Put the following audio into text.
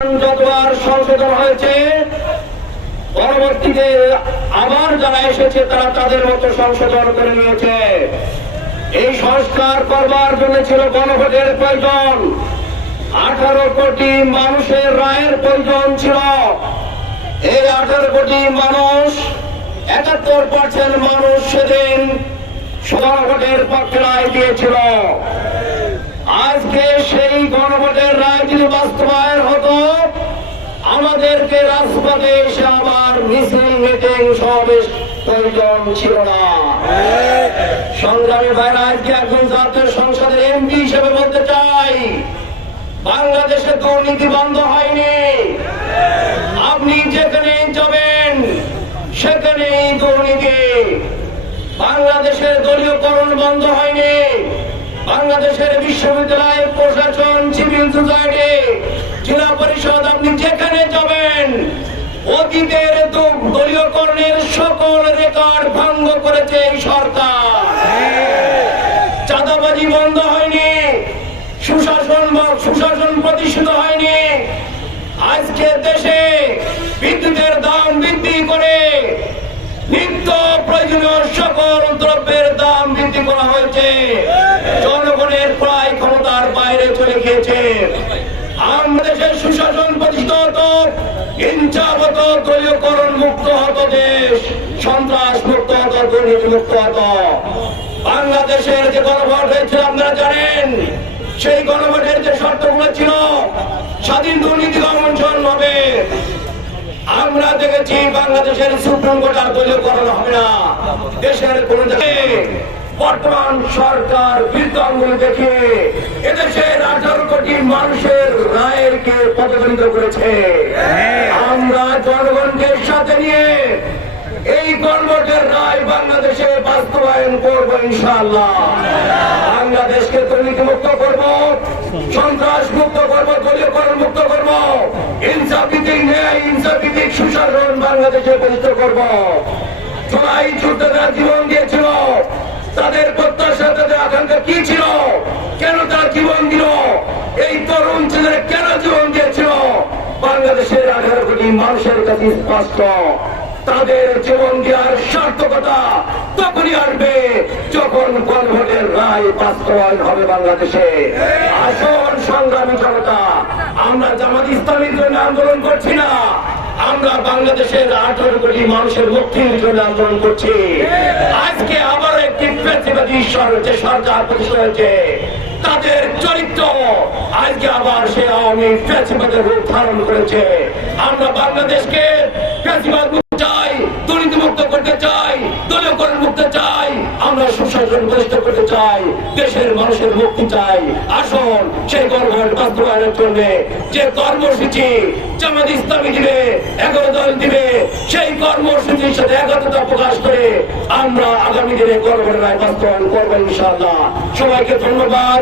যতবার সংশোধন হয়েছে, পরবর্তীতে আবার যারা এসেছে তারা তাদের মতো সংশোধন করে নিয়েছে। এই সংস্কার করবার জন্য ছিল গণভোটের প্রয়োজন, 18 কোটি মানুষের রায়ের প্রয়োজন ছিল। এই 18 কোটি মানুষ, 71% মানুষ সেদিন গণভোটের পক্ষে রায় দিয়েছিল। আজকে সেই গণভোটের রায় যদি বাস্তবায়ন হতো, আমাদেরকে রাজপথে এসে আবার মিছিল মিটিং সমাবেশ প্রয়োজন ছিল না। সংগ্রামী ভাইরা, আজকে একজন জাতীয় সংসদের এমপি হিসেবে বলতে চাই, বাংলাদেশে দুর্নীতি বন্ধ হয়নি। আপনি যেখানে যাবেন সেখানেই দুর্নীতি। বাংলাদেশের দলীয়করণ বন্ধ হয়নি। বাংলাদেশের বিশ্ববিদ্যালয়, প্রশাসন, সিভিল সোসাইটি, জেলা পরিষদ, আপনি যেখানে যাবেন অতীতের দলীয়করণের সকল রেকর্ড ভঙ্গ করেছে এই সরকার। চাঁদাবাজি বন্ধ হয়নি, সুশাসন প্রতিষ্ঠিত হয়নি। আজকে দেশে বিদ্যুতের দাম বৃদ্ধি করে নিত্য প্রয়োজনীয় সকল দ্রব্যের দাম বৃদ্ধি করা হয়েছে। জনগণের প্রায় ক্ষমতার বাইরে চলে গিয়েছে। আমাদের দেশের সুশাসন প্রতিষ্ঠিত হতো, ইনসাফ হতো, দলীয়করণ মুক্ত হতো দেশ, সন্ত্রাস মুক্ত হতো, দুর্নীতি মুক্ত হতো। বাংলাদেশের যে গণভোট হয়েছিল আপনারা জানেন, সেই গণভোটের যে শর্তগুলো ছিল, স্বাধীন দুর্নীতি দমন হবে। আমরা দেখেছি বাংলাদেশের সুপ্রিম কোর্ট আর দলীয়করণ হবে না। দেশের কোন জায়গায় বর্তমান সরকার বিদ্যুৎ দেখে এদেশের 18 কোটি মানুষের রায়কে পদদলিত করেছে। আমরা জনগণকে সাথে নিয়ে এই গণভোটের রায় বাংলাদেশে বাস্তবায়ন করবো ইনশাআল্লাহ। বাংলাদেশকে দুর্নীতি মুক্ত করব, সন্ত্রাস মুক্ত করব, দলীয়করণ মুক্ত করব, ইনসাফ ভিত্তিক ন্যায়, ইনসাফ ভিত্তিক সুশাসন বাংলাদেশে প্রতিষ্ঠা করব। জুলাই যুদ্ধেরা জীবন দিয়েছিল, তাদের প্রত্যাশা, তাদের আকাঙ্ক্ষা কি ছিল, কেন তারা জীবন দিল, এই তরুণ ছেলেরা কেন জীবন দিয়েছিল, বাংলাদেশের 18 কোটি মানুষের কাছে স্পষ্ট। তাদের জীবন দেওয়ার সার্থকতা তখনই আসবে যখন গণভোটের রায় বাস্তবায়ন হবে বাংলাদেশে। আসল সংগ্রামী জনতা, আমরা জামাত ইসলামীর জন্য আন্দোলন করছি না, আমরা বাংলাদেশের 18 কোটি মানুষের মুক্তির জন্য আন্দোলন করছি। আজকে আবার একটি ফ্যাসিবাদী যে সরকার প্রতিষ্ঠা হয়েছে, তাদের চরিত্র আজকে আবার সে আওয়ামী ফ্যাসিবাদের রূপ ধারণ করেছে। আমরা বাংলাদেশকে ফ্যাসিবাদ চাই, দুর্নীতি মুক্ত করতে চাই, দলীয়করণ মুক্ত চাই, আমরা সুশাসন প্রতিষ্ঠা করতে চাই, দেশের মানুষের মুক্তি চাই। আসুন সেই গণভোট বাস্তবায়নের জন্য যে কর্মসূচি জামাত ইসলামী দিবে, 11 দল দিবে, সেই কর্মসূচির সাথে একত্রতা প্রকাশ করে আমরা আগামী দিনে গণভোটের রায় বাস্তবায়ন করবো ইনশাআল্লাহ। সবাইকে ধন্যবাদ।